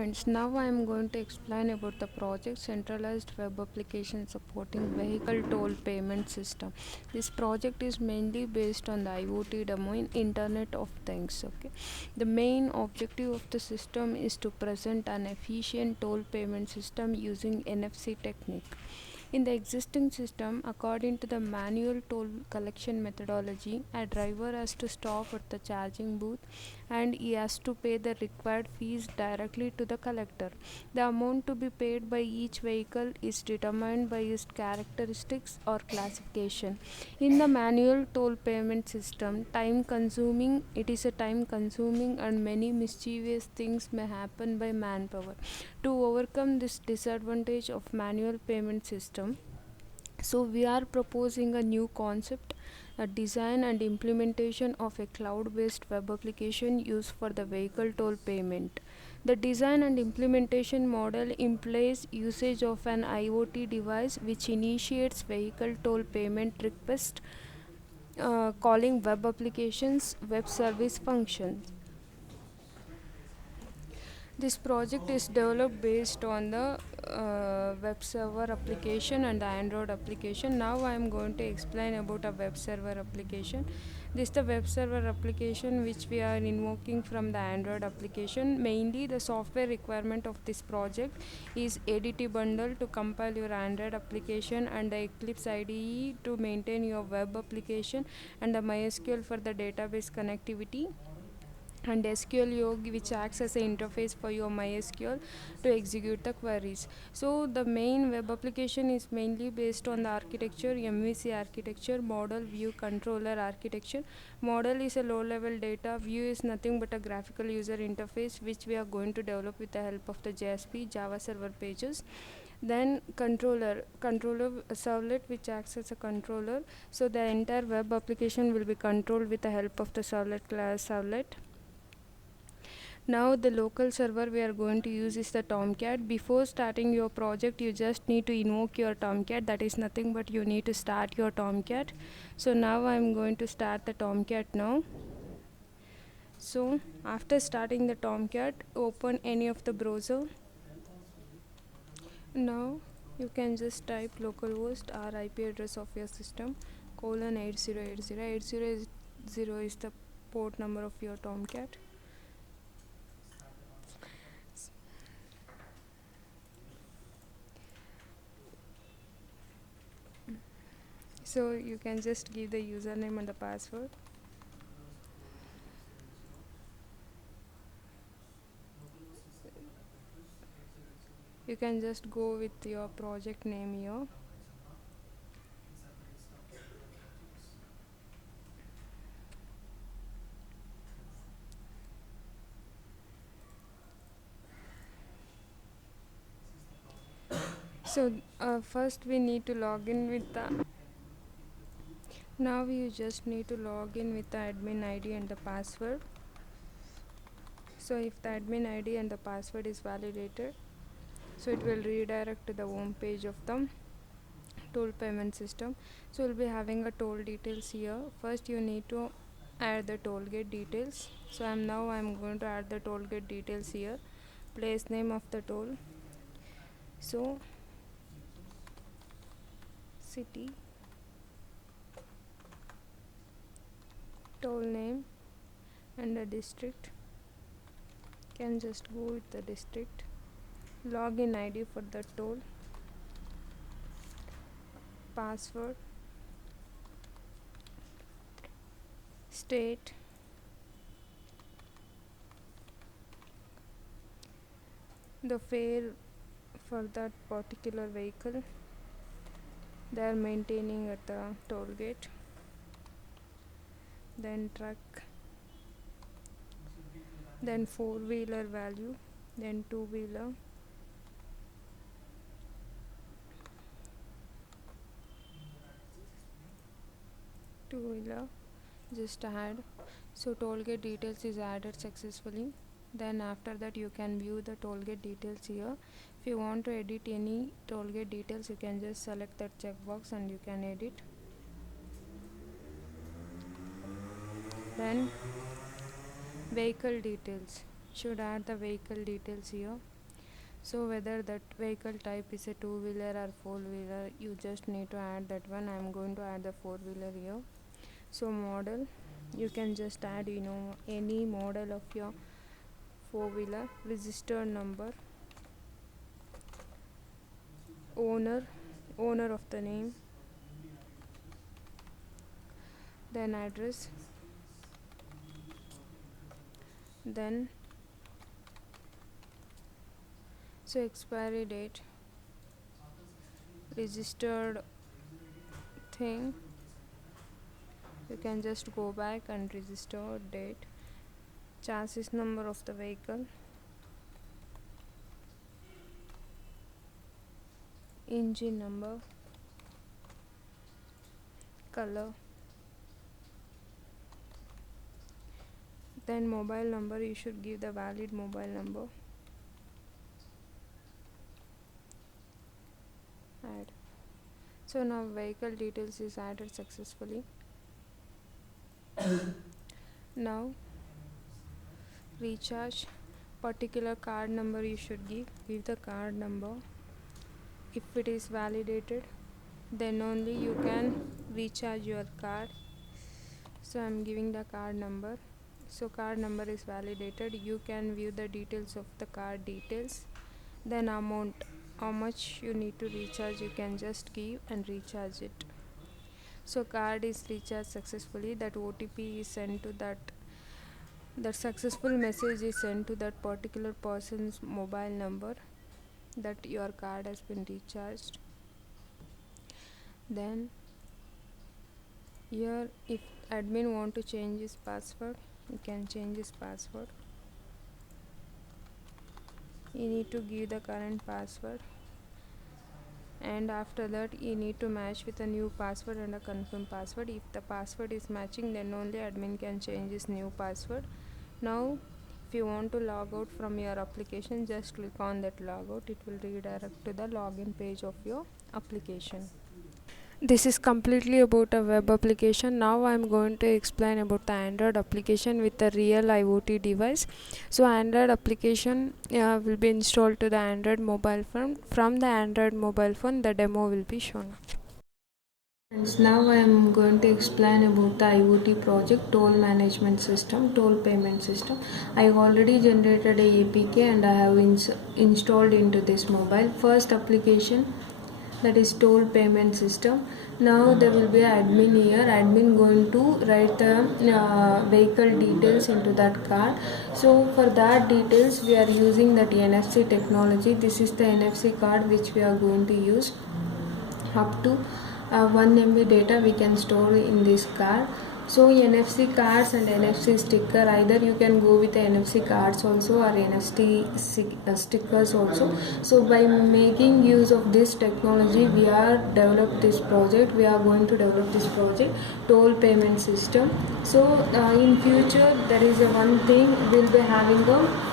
friends, now I am going to explain about the project Centralized Web Application Supporting Vehicle Toll Payment System. This project is mainly based on the IoT domain, Internet of Things. Okay, the main objective of the system is to present an efficient toll payment system using NFC technique. In the existing system, according to the manual toll collection methodology, a driver has to stop at the charging booth and he has to pay the required fees directly to the collector. The amount to be paid by each vehicle is determined by its characteristics or classification. In the manual toll payment system, it is a time consuming and many mischievous things may happen by manpower. To overcome this disadvantage of manual payment system, so we are proposing a new concept, a design and implementation of a cloud-based web application used for the vehicle toll payment. The design and implementation model implies usage of an IoT device which initiates vehicle toll payment request, calling web applications web service functions. This project is developed based on the web server application and the Android application. Now I am going to explain about a web server application. This is the web server application which we are invoking from the Android application. Mainly the software requirement of this project is ADT bundle to compile your Android application and the Eclipse IDE to maintain your web application and the MySQL for the database connectivity and SQL Yogi which acts as an interface for your MySQL to execute the queries. So the main web application is mainly based on the architecture MVC architecture, model view controller architecture. Model is a low level data, view is nothing but a graphical user interface which we are going to develop with the help of the JSP Java server pages. Then controller servlet which acts as a controller, so the entire web application will be controlled with the help of the servlet class servlet. Now the local server we are going to use is the Tomcat. Before starting your project, you just need to invoke your Tomcat. That is nothing but you need to start your Tomcat. So now I am going to start the Tomcat now. So after starting the Tomcat, open any of the browser. Now you can just type localhost or IP address of your system colon 8080 is the port number of your Tomcat. So you can just give the username and the password. You can just go with your project name here. So first we need to log in with the now you just need to log in with the admin ID and the password. So if the admin ID and the password is validated, so it will redirect to the home page of the toll payment system. So we'll be having a toll details here. First you need to add the toll gate details. So I'm going to add the toll gate details here. Place name of the toll, so city, toll name and the district. Can just go with the district. Login ID for the toll, password, state, the fare for that particular vehicle they are maintaining at the toll gate, then truck, then four-wheeler value, then two-wheeler, just add. So toll gate details is added successfully. Then after that you can view the toll gate details here. If you want to edit any toll gate details, you can just select that checkbox and you can edit. Then vehicle details, should add the vehicle details here. So whether that vehicle type is a two-wheeler or four-wheeler, you just need to add that one. I'm going to add the four-wheeler here. So model, you can just add any model of your four-wheeler. Registered number, owner of the name, then address, then so expiry date, registered thing, you can just go back and register date, chassis number of the vehicle, engine number, color, then mobile number, you should give the valid mobile number, add. So now vehicle details is added successfully. Now recharge, particular card number you should give the card number. If it is validated, then only you can recharge your card. So I'm giving the card number. So card number is validated. You can view the details of the card details, then amount, how much you need to recharge, you can just give and recharge it. So card is recharged successfully. That OTP is sent to that successful message is sent to that particular person's mobile number that your card has been recharged. Then here, if admin want to change his password, you can change his password. You need to give the current password, and after that you need to match with a new password and a confirm password. If the password is matching, then only admin can change his new password. Now if you want to log out from your application, just click on that logout. It will redirect to the login page of your application. This is completely about a web application. Now I am going to explain about the Android application with a real IoT device. So Android application will be installed to the Android mobile phone. From the Android mobile phone, the demo will be shown. Friends, now I am going to explain about the IoT project toll management system, toll payment system. I have already generated a APK and I have installed into this mobile. First application, that is toll payment system. Now there will be an admin here. Admin going to write the vehicle details into that card. So for that details we are using that NFC technology. This is the NFC card which we are going to use. Up to 1 MB data we can store in this card. So NFC cards and NFC sticker, either you can go with the NFC cards also or NFC stickers also. So by making use of this technology, we are developed this project. We are going to develop this project, toll payment system. So in future there is one thing, we'll be having a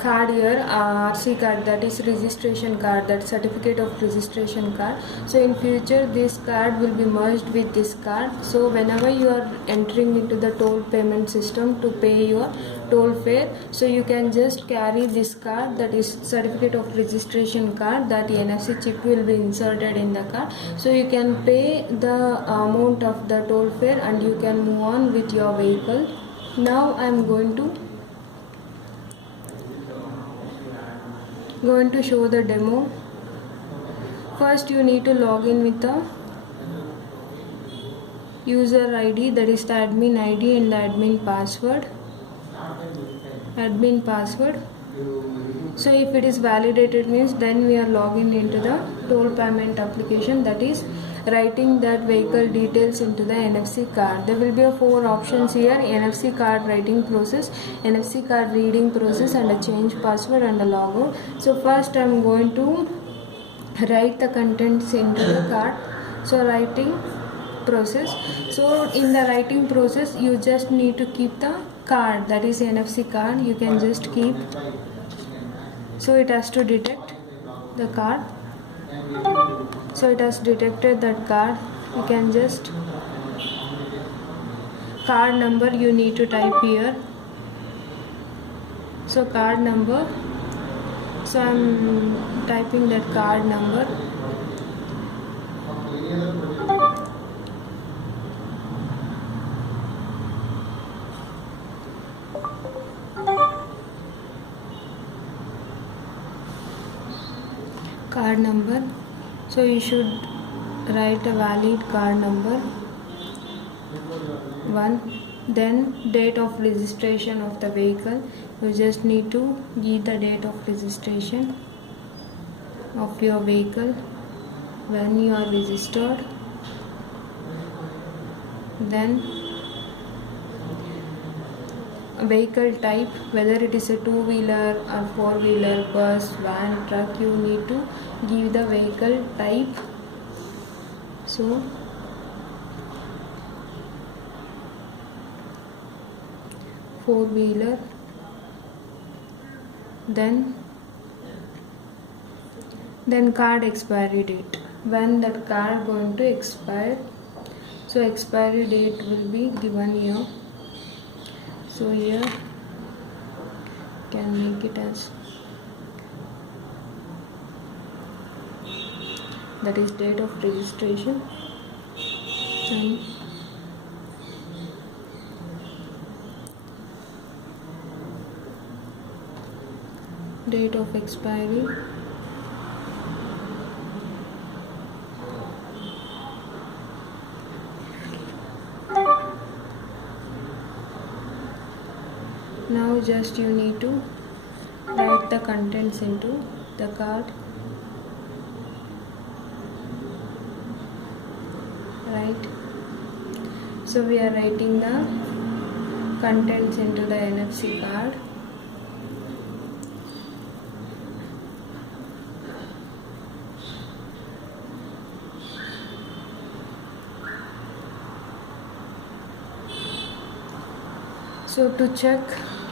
card here, RC card, that is registration card, that certificate of registration card. So in future this card will be merged with this card. So whenever you are entering into the toll payment system to pay your toll fare, so you can just carry this card, that is certificate of registration card, that NFC chip will be inserted in the card. So you can pay the amount of the toll fare and you can move on with your vehicle. Now I am going to show the demo. First you need to log in with the user ID, that is the admin ID and the admin password. So if it is validated means then we are logging into the toll payment application, that is writing that vehicle details into the NFC card. There will be 4 options here: NFC card writing process, NFC card reading process, and a change password and a logout. So first I am going to write the contents into the card. So writing process. So in the writing process you just need to keep the card, that is NFC card, you can just keep. So it has to detect the card. So it has detected that card. You can just, card number you need to type here. So card number, so I'm typing that card number. Card number, so you should write a valid card number 1. Then date of registration of the vehicle, you just need to give the date of registration of your vehicle when you are registered. Then vehicle type, whether it is a two-wheeler or four-wheeler, bus, van, truck, you need to give the vehicle type. So four-wheeler. Then card expiry date, when that card going to expire. So expiry date will be given here. So here can make it as, that is date of registration, and date of expiry, now just you need to write the contents into the card. Right, so we are writing the contents into the NFC card. So to check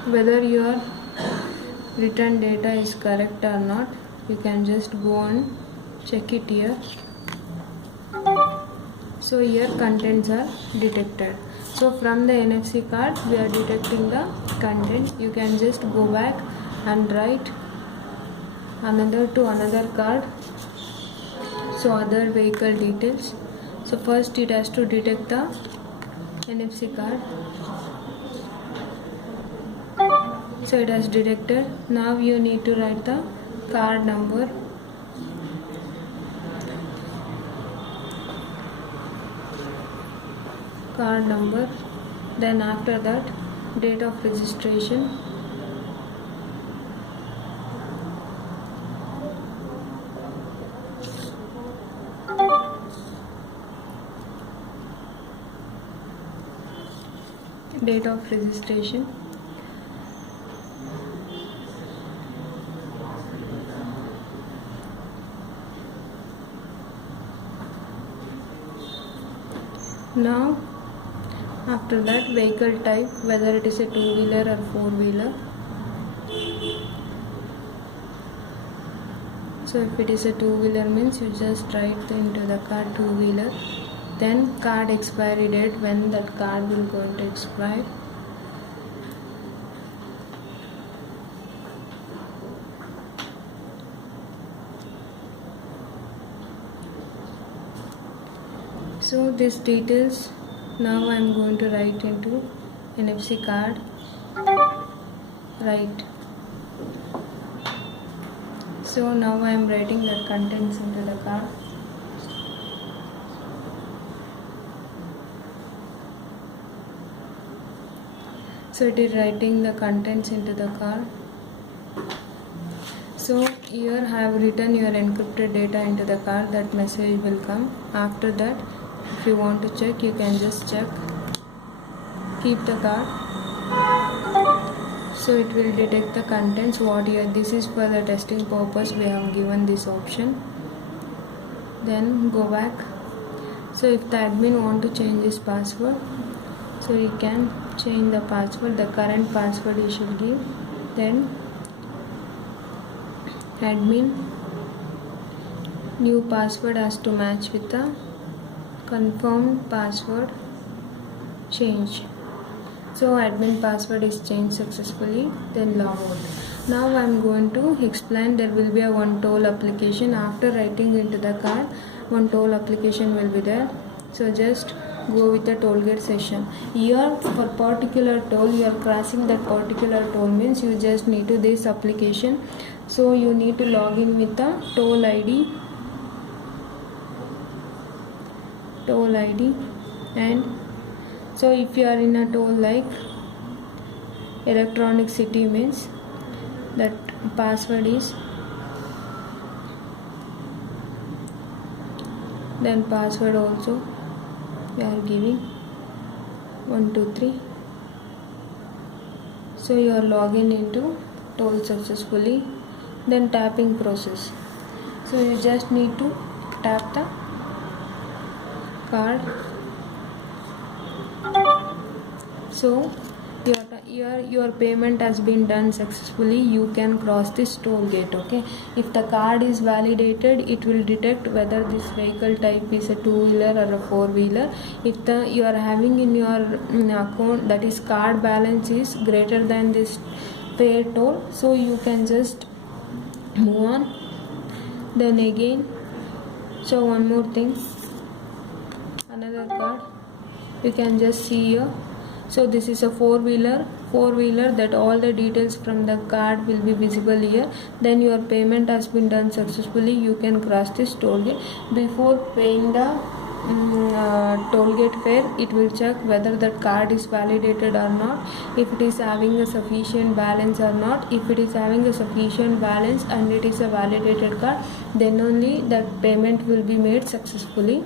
whether your written data is correct or not, you can just go and check it here. So here contents are detected. So from the NFC card we are detecting the content. You can just go back and write another to another card. So other vehicle details. So first it has to detect the NFC card. So it has detected. Now you need to write the card number. Card number. Then after that, date of registration. Date of registration. Now after that, vehicle type, whether it is a two-wheeler or four-wheeler. So if it is a two-wheeler means you just write into the card two-wheeler. Then card expiry date, when that card will going to expire. So these details now I am going to write into NFC card. Right. So now I am writing the contents into the card. So it is writing the contents into the card. So here I have written your encrypted data into the card. That message will come. After that, if you want to check, you can just check. Keep the card. So it will detect the contents. What here, this is for the testing purpose we have given this option. Then go back. So if the admin want to change this password, so you can change the password. The current password you should give. Then admin, new password has to match with the confirmed password change. So admin password is changed successfully, then log out. Now I am going to explain. There will be a one toll application. After writing into the card, one toll application will be there. So just go with the toll gate session. Here for particular toll, you are crossing that particular toll means you just need to this application. So you need to log in with the toll ID, and so if you are in a toll like electronic city means that password is, then password also we are giving 123. So you are logging into toll successfully. Then tapping process. So you just need to tap the card. So your payment has been done successfully. You can cross this toll gate. Okay, if the card is validated, it will detect whether this vehicle type is a two-wheeler or a four-wheeler. If you are having in your account, that is card balance is greater than this pay toll, so you can just move on. Then again, so one more thing, another card you can just see here. So this is a four-wheeler that all the details from the card will be visible here. Then your payment has been done successfully. You can cross this toll gate. Before paying the toll gate fare, it will check whether that card is validated or not, if it is having a sufficient balance or not. If it is having a sufficient balance and it is a validated card, then only that payment will be made successfully.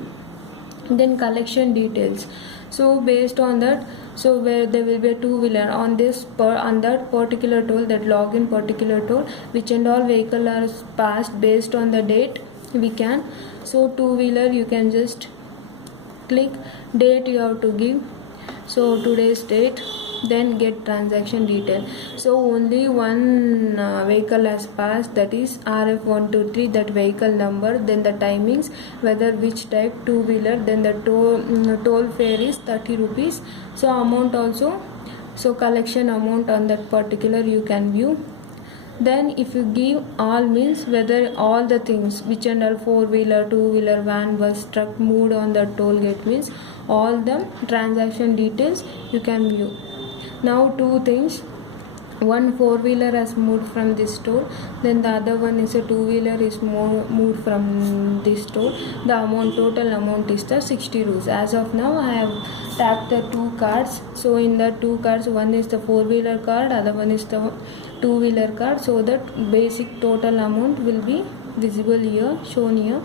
Then collection details. So based on that, so where there will be a two-wheeler on that particular toll, that login particular toll, which and all vehicle are passed based on the date we can. So two-wheeler you can just click date, you have to give, so today's date, then get transaction detail. So only one vehicle has passed, that is RF123, that vehicle number, then the timings, whether which type two-wheeler, then the toll fare is 30 rupees. So amount also, so collection amount on that particular you can view. Then if you give all means whether all the things which and all four-wheeler, two-wheeler, van, bus, truck moved on the toll gate means all the transaction details you can view. Now two things, one four-wheeler has moved from this toll, then the other one is a two-wheeler is moved from this toll. The amount, total amount is the 60 rupees. As of now I have tapped the two cards. So in the two cards, one is the four-wheeler card, other one is the two-wheeler card, so that basic total amount will be visible here, shown here.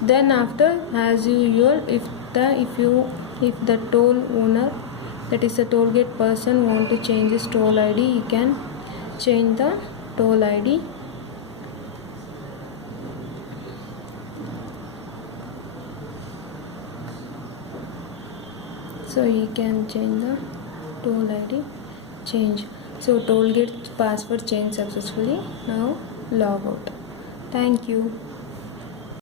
Then after, as usual, if the toll owner, that is the toll gate person, want to change his toll ID, he can change the toll ID. So he can change the toll ID, change. So toll gate password changed successfully. Now log out. Thank you.